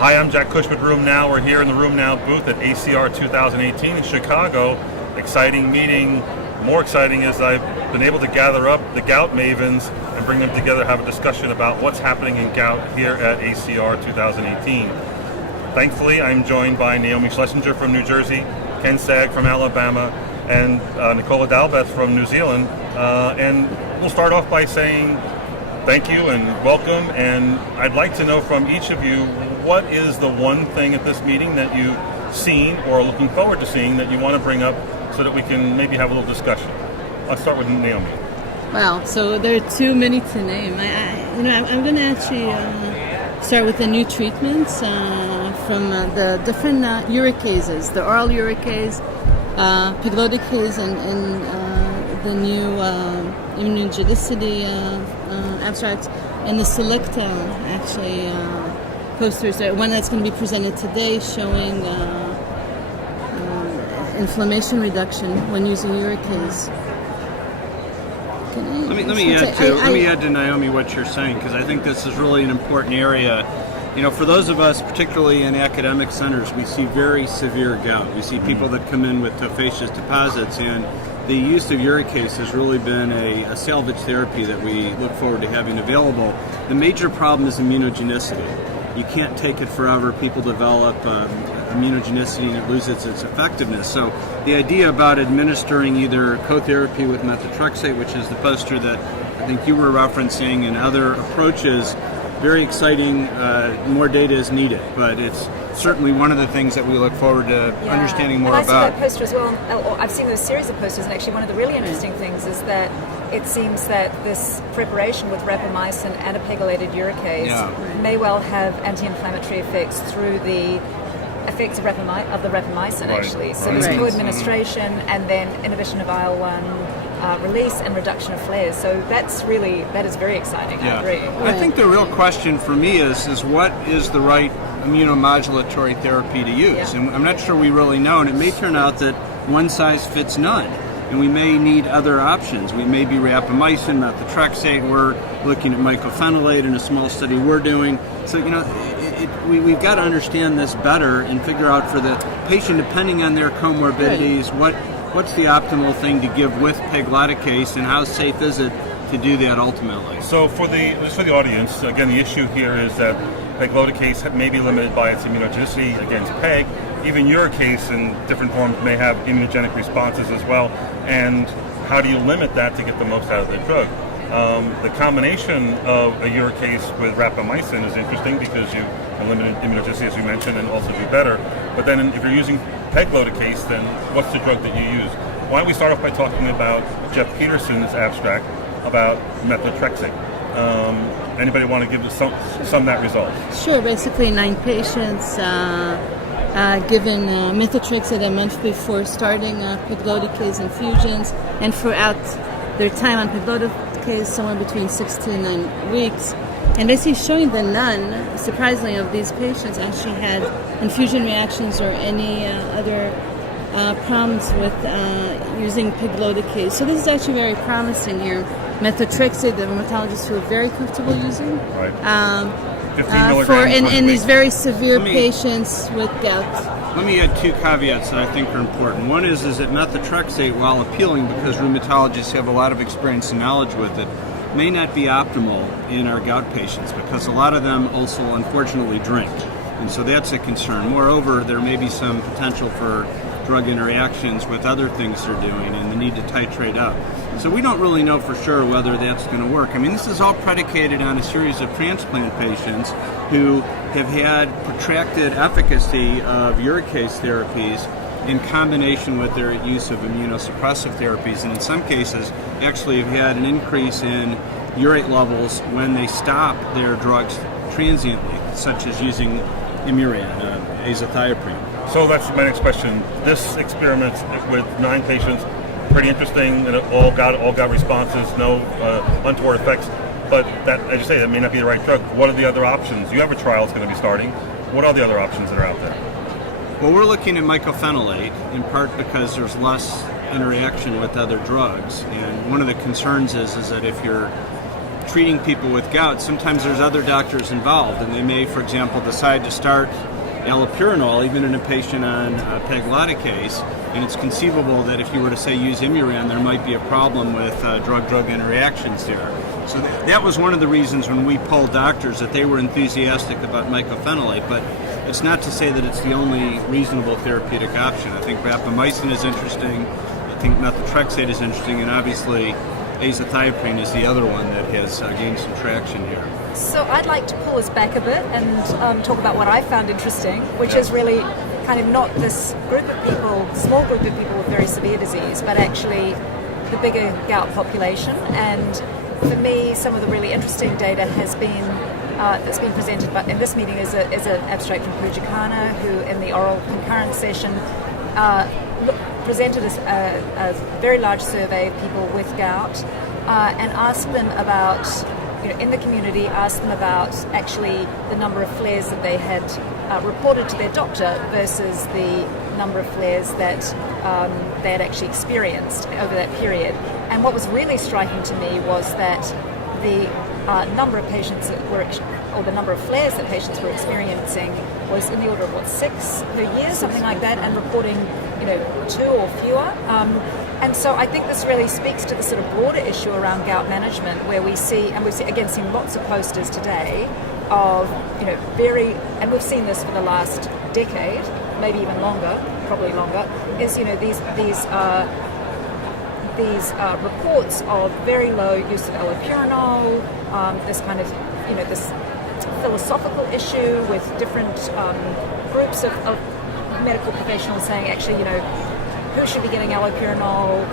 Hi, I'm Jack Cush with RheumNow. We're here in the RheumNow booth at ACR 2018 in Chicago. Exciting meeting. More exciting is I've been able to gather up the gout mavens and bring them together, have a discussion about what's happening in gout here at ACR 2018. Thankfully, I'm joined by Naomi Schlesinger from New Jersey, Ken Saag from Alabama, and Nicola Dalbeth from New Zealand. And we'll start off by saying thank you and welcome. And I'd like to know from each of you, what is the one thing at this meeting that you've seen or are looking forward to seeing that you want to bring up so that we can maybe have a little discussion? I'll start with Naomi. Well, so there are too many to name. I'm going to actually start with the new treatments from the different uricases, the oral uricase, pegloticase, and the new immunogenicity abstracts, and the Selecta actually posters. One that's going to be presented today showing inflammation reduction when using uricase. Let me add to Naomi what you're saying, because I think this is really an important area. You know, for those of us, particularly in academic centers, we see very severe gout. We see people that come in with tophaceous deposits, and the use of uricase has really been a salvage therapy that we look forward to having available. The major problem is immunogenicity. You can't take it forever. People develop immunogenicity and it loses its effectiveness. So the idea about administering either co-therapy with methotrexate, which is the poster that I think you were referencing, and other approaches, very exciting. More data is needed, but it's certainly one of the things that we look forward to understanding more and I about. saw that poster as well, or I've seen those series of posters, and actually one of the really interesting things is that it seems that this preparation with rapamycin and a pegylated uricase may well have anti-inflammatory effects through the effects of the rapamycin, actually. So there's co-administration and then inhibition of IL-1 release and reduction of flares. So that is very exciting. I agree. I think the real question for me is what is the right immunomodulatory therapy to use? And I'm not sure we really know, and it may turn out that one size fits none. And we may need other options. We may be rapamycin, methotrexate. We're looking at mycophenolate in a small study we're doing. So, we've got to understand this better and figure out for the patient, depending on their comorbidities, what's the optimal thing to give with pegloticase, and how safe is it to do that ultimately? So for the audience, again, the issue here is that pegloticase may be limited by its immunogenicity against PEG. Even uricase in different forms may have immunogenic responses as well. And how do you limit that to get the most out of the drug? The combination of a uricase with rapamycin is interesting because you have limited immunogenicity, as we mentioned, and also do better. But then if you're using pegloticase, then what's the drug that you use? Why don't we start off by talking about Jeff Peterson's abstract about methotrexate? Anybody want to give us some of that result? Sure. Basically, 9 patients given methotrexate a month before starting pegloticase infusions, and throughout their time on pegloticase, somewhere between 6 to 9 weeks. And basically showing that none, surprisingly, of these patients actually had infusion reactions or any other problems with using pegloticase. So this is actually very promising here. Methotrexate, the rheumatologists feel very comfortable using. Right. 15 milligrams in these very severe patients with gout. Let me add 2 caveats that I think are important. One is that methotrexate, while appealing because rheumatologists have a lot of experience and knowledge with it, may not be optimal in our gout patients because a lot of them also unfortunately drink. And so that's a concern. Moreover, there may be some potential for drug interactions with other things they're doing and the need to titrate up. So we don't really know for sure whether that's going to work. I mean, this is all predicated on a series of transplant patients who have had protracted efficacy of uricase therapies in combination with their use of immunosuppressive therapies, and in some cases actually have had an increase in urate levels when they stop their drugs transiently, such as using Imurian, azathioprine. So that's my next question. This experiment with 9 patients, pretty interesting, and all got responses, no untoward effects. But that, as you say, that may not be the right drug. What are the other options? You have a trial that's going to be starting. What are the other options that are out there? Well, we're looking at mycophenolate, in part because there's less interaction with other drugs. And one of the concerns is that if you're treating people with gout, sometimes there's other doctors involved, and they may, for example, decide to start allopurinol even in a patient on pegloticase, and it's conceivable that if you were to say use Imuran, there might be a problem with drug-drug interactions there. So that was one of the reasons when we polled doctors that they were enthusiastic about mycophenolate, but it's not to say that it's the only reasonable therapeutic option. I think rapamycin is interesting, I think methotrexate is interesting, and obviously azathioprine is the other one that has gained some traction here. So I'd like to pull us back a bit and talk about what I found interesting, which is really kind of not this group of people, small group of people with very severe disease, but actually the bigger gout population. And for me, some of the really interesting data has been that's been presented in this meeting is an abstract from Pujikana, who in the oral concurrent session presented a very large survey of people with gout and asked them about, in the community, asked them about actually the number of flares that they had reported to their doctor versus the number of flares that they had actually experienced over that period. And what was really striking to me was that the number of patients that were, or the number of flares that patients were experiencing was in the order of 6 per year, something like that, and reporting 2 or fewer. And so I think this really speaks to the sort of broader issue around gout management, where we see, and we've again seen lots of posters today of, and we've seen this for the last decade, maybe even longer, probably longer, is these reports of very low use of allopurinol, this kind of, this philosophical issue with different groups of medical professionals saying, actually, who should be getting allopurinol?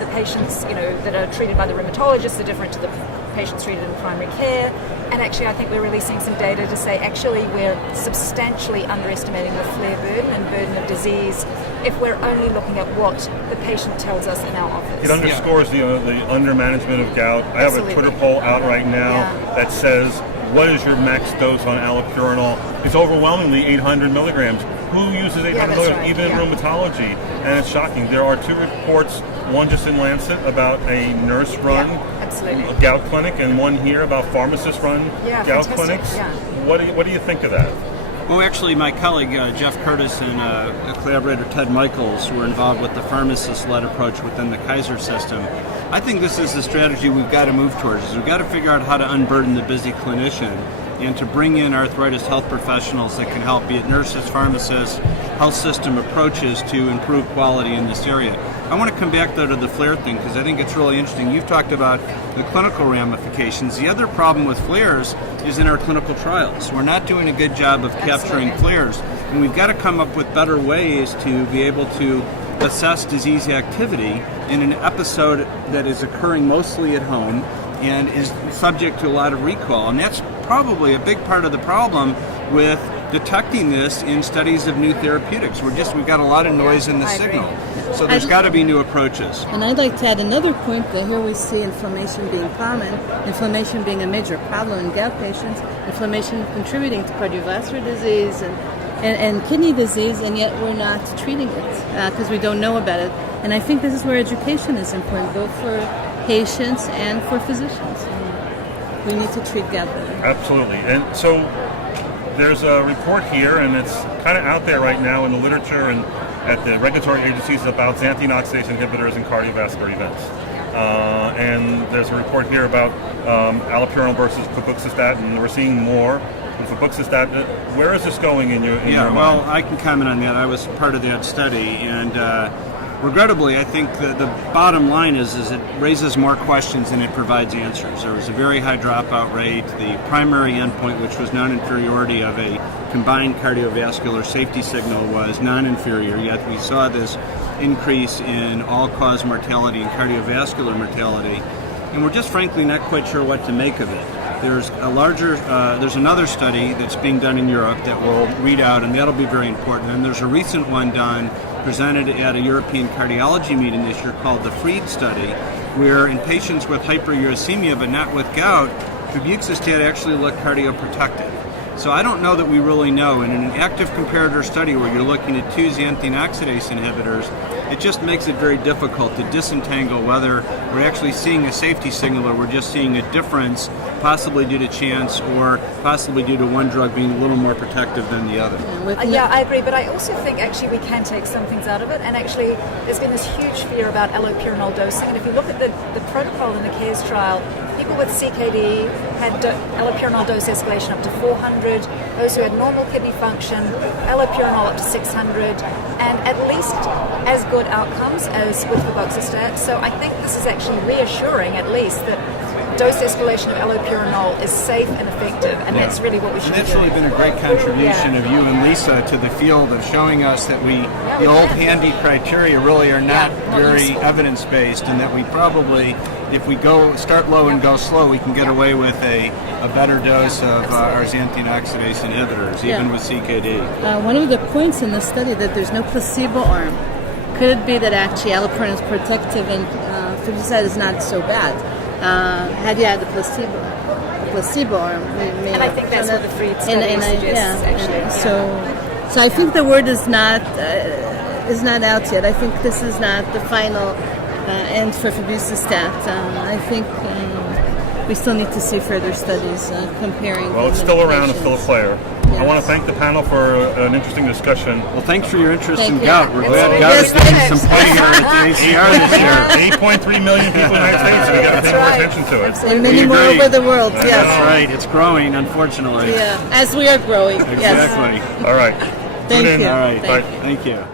The patients, that are treated by the rheumatologists are different to the patients treated in primary care. And actually, I think we're releasing some data to say, actually, we're substantially underestimating the flare burden and burden of disease if we're only looking at what the patient tells us in our office. It underscores the undermanagement of gout. I have a Twitter poll out right now that says, what is your max dose on allopurinol? It's overwhelmingly 800 milligrams. Who uses 800 milligrams, right. even in rheumatology? And it's shocking. There are 2 reports, one just in Lancet about a nurse-run gout clinic, and one here about pharmacist-run gout clinics. Yeah. What do you think of that? Well, actually, my colleague Jeff Curtis and a collaborator Ted Michaels were involved with the pharmacist-led approach within the Kaiser system. I think this is the strategy we've got to move towards. Is we've got to figure out how to unburden the busy clinician and to bring in arthritis health professionals that can help, be it nurses, pharmacists, health system approaches to improve quality in this area. I want to come back, though, to the flare thing, because I think it's really interesting. You've talked about the clinical ramifications. The other problem with flares is in our clinical trials. We're not doing a good job of capturing flares, and we've got to come up with better ways to be able to assess disease activity in an episode that is occurring mostly at home and is subject to a lot of recall. And that's probably a big part of the problem with detecting this in studies of new therapeutics. We've got a lot of noise in the signal. So there's got to be new approaches. And I'd like to add another point that here we see inflammation being common, inflammation being a major problem in gout patients, inflammation contributing to cardiovascular disease and kidney disease, and yet we're not treating it because we don't know about it. And I think this is where education is important, both for patients and for physicians. We need to treat gout better. Absolutely. And so there's a report here, and it's kind of out there right now in the literature and at the regulatory agencies about xanthine oxidase inhibitors in cardiovascular events. And there's a report here about allopurinol versus febuxostat, and we're seeing more with febuxostat. Where is this going in your mind? Well, I can comment on that. I was part of that study, and regrettably, I think the bottom line is it raises more questions than it provides answers. There was a very high dropout rate. The primary endpoint, which was non-inferiority of a combined cardiovascular safety signal, was non-inferior, yet we saw this increase in all-cause mortality and cardiovascular mortality, and we're just frankly not quite sure what to make of it. There's another study that's being done in Europe that will read out, and that'll be very important. And there's a recent one done, presented at a European cardiology meeting this year called the FREED study, where in patients with hyperuricemia but not with gout, febuxostat actually looked cardioprotective. So I don't know that we really know. In an active comparator study where you're looking at 2 xanthine oxidase inhibitors, it just makes it very difficult to disentangle whether we're actually seeing a safety signal or we're just seeing a difference, possibly due to chance or possibly due to one drug being a little more protective than the other. Yeah, I agree, but I also think actually we can take some things out of it, and actually there's been this huge fear about allopurinol dosing, and if you look at the protocol in the CARES trial, people with CKD had allopurinol dose escalation up to 400, those who had normal kidney function, allopurinol up to 600, and at least as good outcomes as with febuxostat. So I think this is actually reassuring, at least, that dose escalation of allopurinol is safe and effective, and that's really what we should be That's doing. really been a great contribution of you and Lisa to the field of showing us that the old handy criteria really are not very useful. evidence-based, and that we probably, if we start low and go slow, we can get away with a better dose of our xanthine oxidase inhibitors, even with CKD. One of the points in the study that there's no placebo arm. Could it be that actually allopurinol is protective and febuxostat is not so bad? Had you had the placebo arm, And I think that's what the Freed study suggests, actually. So I think the word is not out yet. I think this is not the final end for febuxostat. I think we still need to see further studies comparing. Well, it's still around. It's still a player. I want to thank the panel for an interesting discussion. Well, thanks for your interest in Thank you. gout. We're glad It's gout is really getting some play here at the ACR this year. 8.3 million people in the United States, so we got to pay more attention to it. And many We more agree. over the world, That's yes. right. It's growing, unfortunately. Yeah, as we are growing. Yes. Exactly. All right. Thank Tune in. you. All right. Bye. Thank you. Thank you.